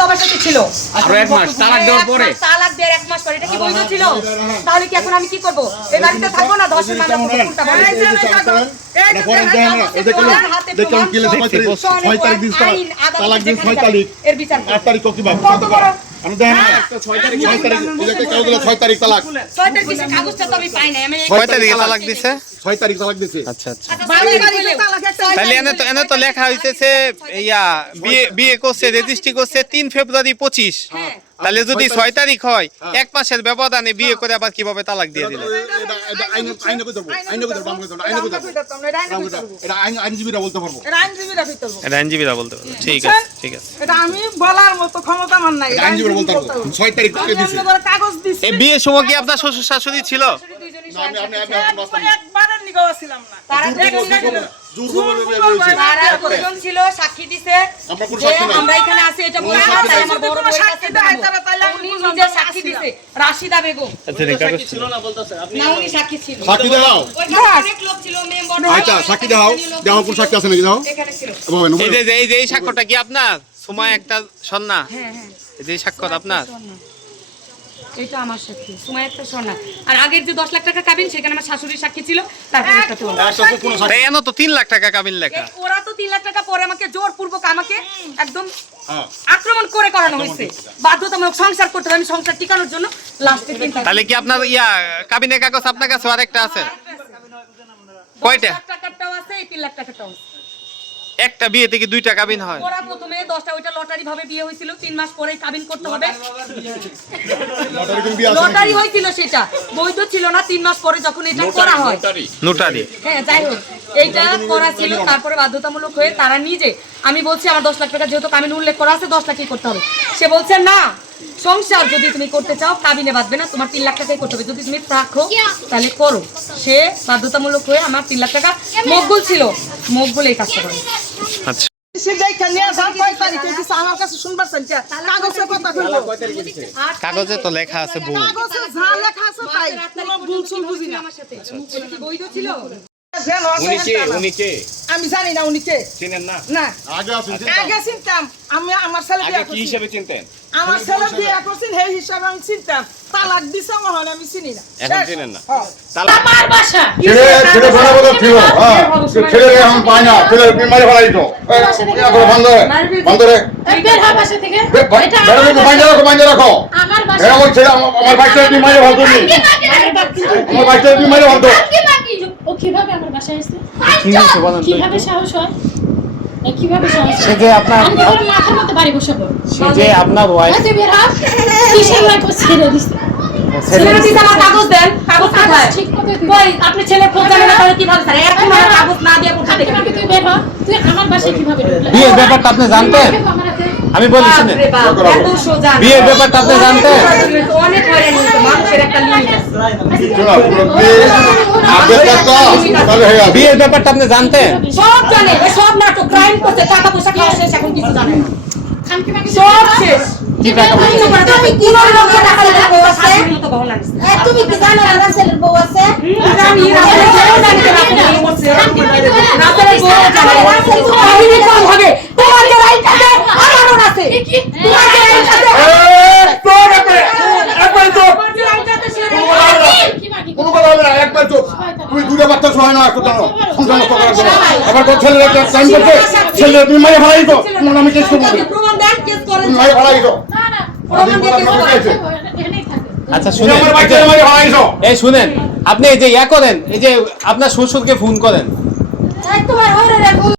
বাবার সাথে ছিল। আরও এক মাস তালাক দেওয়ার পরে। তালাক দেওয়ার এক মাস পরে এটা কি বৈধ ছিল? তাহলে কি এখন আমি কি করব? এই বাড়িতে থাকব না দশের মামলা করব আমার প্রমাণ সব। ছয় তারিখ তালাক দিছে? ছয় তারিখ তালাক দিছে। আচ্ছা আচ্ছা। তাহলে এনে তো এনে তো লেখা হইতেছে ইয়া বিয়ে বিয়ে করছে রেজিস্ট্রি করছে তিন ফেব্রুয়ারি পঁচিশ। হ্যাঁ। তাহলে যদি ছয় তারিখ হয় এক মাসের ব্যবধানে বিয়ে করে আবার কীভাবে তালাক দিয়ে দিলেন এটা এটা আইন আইন কই দেবো আইন কই দেবো আইন কই দেবো আইন কই দেবো এটা আইনের ভিতর। এটা আইন আইনজীবীরা বলতে পারব। আইনজীবীরা বলতে ঠিক আছে ঠিক আছে। এটা আমি বলার মতো ক্ষমতা আমার নাই। আইনজীবীরা বলতে পারব। ছয় তারিখ বিয়ের সময় কি আপনার শ্বশুর শাশুড়ি ছিল? ছিল সাক্ষী দিছে আমরা এখানে আছি এটা। দিছে রাশিদা বেগম। আচ্ছা আছে সাক্ষী ছিল সাক্ষী দেখাও। ওইখানে অনেক লোক ছিল মেম্বার আচ্ছা সাক্ষী কোন আছে নাকি? দাও এই যে এই যে এই কি আপনার? সময় একটা সন্না। হ্যাঁ হ্যাঁ। এই যে এই স্বাক্ষর আপনার এটা আমার সাক্ষী। সময় একটা সোনা আর আগের যে দশ লাখ টাকা কাবিন সেখানে আমার শাশুড়ির সাক্ষী ছিল তারপর একটা এনো তো তিন লাখ টাকা কাবিন লেখা। ওরা তো তিন লাখ টাকা পরে আমাকে জোরপূর্বক আমাকে একদম হ্যাঁ। আক্রমণ করে করানো হয়েছে। বাধ্যতামূলক সংসার করতে হবে আমি সংসার টিকানোর জন্য লাস্টে তাহলে কি আপনার ইয়া কাবিনের কাগজ আপনার কাছে আর একটা আছে। কয়টা? টাকারটাও আছে এই তিন লাখ টাকারটাও আছে। একটা বিয়ে থেকে দুইটা কাবিন হয়। ওরা প্রথমে দশটা ওইটা লটারি ভাবে বিয়ে হয়েছিল তিন মাস পরে কাবিন করতে হবে। লটারি হয়েছিল সেটা। বৈধ ছিল না তিন মাস পরে যখন এটা করা হয়। নোটারি হ্যাঁ যাই হোক এইটা করা ছিল তারপরে বাধ্যতামূলক হয়ে তারা নিজে আমি বলছি আমার দশ লাখ টাকা যেহেতু কাবিন উল্লেখ করা আছে দশ লাখই করতে হবে। সে বলছে না সংসার যদি তুমি করতে চাও কাবিনে বাঁধবে না তোমার তিন লাখ টাকাই করতে হবে। যদি তুমি রাখো তাহলে করো। সে বাধ্যতামূলক হয়ে আমার তিন লাখ টাকা মকবুল ছিল। মকবুল এই কাজটা করে। আচ্ছা। কাগজে কথা কইলো কাগজে তো লেখা আছে বউ। কাগজে যা লেখা আছে তাই। কোনো ভুল আমার ছিল উনি কে উনি কে আমি জানি না উনি কে চিনেন না না আগে আগে চিনতাম আমি আমার ছেলে বিয়ে কি হিসেবে চিনতেন আমার ছেলে বিয়ে করছেন সেই হিসাবে আমি চিনতাম তালাক দিছে মহন আমি চিনি না এখন চিনেন না। তালাক ছেলে ছেলে বড় বড় ছিল ছেলে এখন পায় না ছেলে বিমারি ফেলাই তো বন্ধ বন্ধ রে বের হ বাসা থেকে এটা আমার বাইরে রাখো বাইরে রাখো আমার বাসা ছেলে আমার- আমার বাইকটা বিমারি ভালো নি আমার বাইকটা বিমারি ভালো ও কীভাবে আমার বাসায় এসেছে কীভাবে সাহস হয়? কীভাবে সাহস সে যে আপনার মাথার মধ্যে বাড়ি বসাবো। সে যে আপনার ওয়াইফ তুই বের হ কিসের লাইফ ছেড়ে দিছে। ছেলের দিতে আমার কাগজ দেন কাগজ কোথায়? ঠিক মতো কই আপনি ছেলে খোঁজ জানেন না কীভাবে স্যার? এখন আমার কাগজ না দিয়ে কোথা থেকে তুই বের হ তুই আমার বাসায় কীভাবে ঢুকলি বিয়ের ব্যাপারটা আপনি জানতেন? আমি বলি এত বিয়ের ব্যাপারটা আপনি শোনো যাবে বিয়ের ব্যাপারটা আপনি জানতেন? সব জানে সব নাটক ক্রাইম করছে টাকা পয়সা খাওয়া শেষ এখন কিছু জানে সব শেষ। তুমি কি জানো বউ আছে? আমি রাতের কেউ জানি না রাতের বিয়ে করছে। রাতের বউ জানে। কাহিনী কম হবে। তোমার যে রাইট আছে, আমারও আছে। তোমার যে রাইট আছে, একবার চুপ তোমার যে রাইট আছে, সে রাইট কোনো কথা হবে না। কীভাবে কোনো কথা হবে না একবার চুপ তুমি না নষ্ট করার জন্য আবার টাইম করছে। ছেলে তুমি তো তোমার আমি কেস করব তো আচ্ছা শুনেন এই শুনেন আপনি এই যে ইয়া করেন এই যে আপনার শ্বশুরকে ফোন করেন।